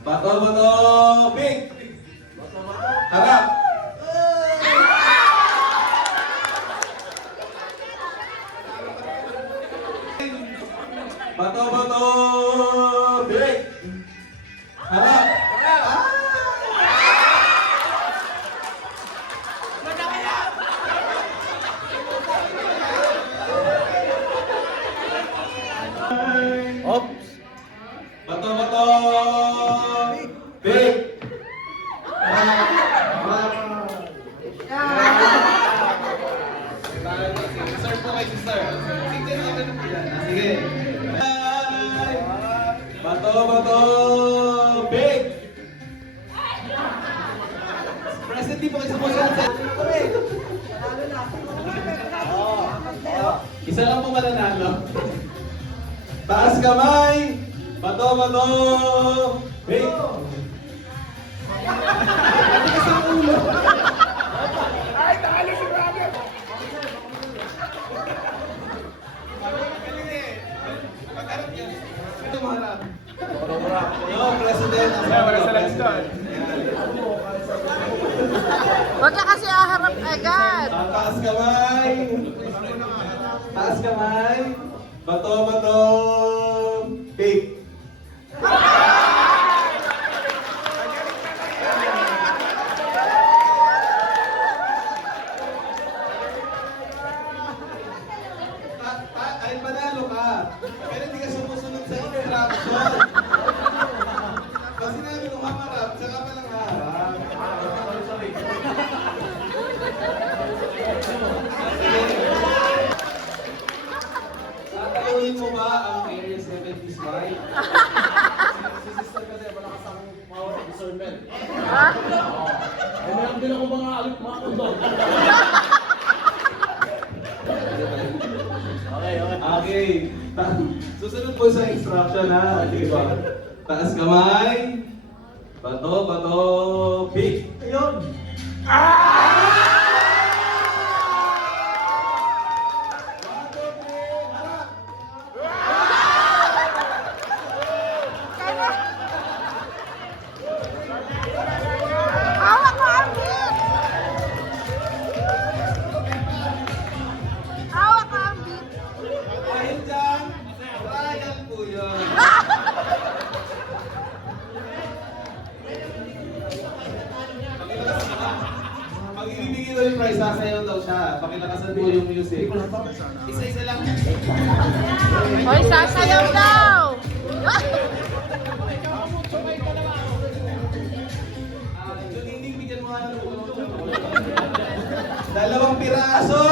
Bato, bato, big! Harap! Bato, bato, big! Harap! Oops! Bato, bato, big! Sir po kay sister. Sige. Bato, bato, big! Present po kayo sa position. Isa lang po mananalo. Taas kamay! Bato, bato, big! Yo, President. Huwag ka kasi aharap agad. Taas kamay! Taas kamay! Bato, bato, big! Ay, panalo ka. Pero hindi ka sumusunod sa instruction. Kasi namin kung hamarap, saka pa lang haharap. Tatalunin mo ba ang Area 70's wife? Si sister kasi malakas ang power of discernment. Ha? Eh, meron din ako mga kondom. Okay. Okay. Susunod po sa instruction ha. Di ba? Taas kamay. Bato, bato, big. Ayun. Hawak mo ang beat! Hawak mo ang beat! Dahil dyan, trial po yun. Pag ibibigay daw yung prize, sasayaw daw siya. Pakilakasan po yung music. Isa-isa lang. Hoy, sasayaw daw! Julining, bigyan mo nga ng tulong. Dalawang piraso!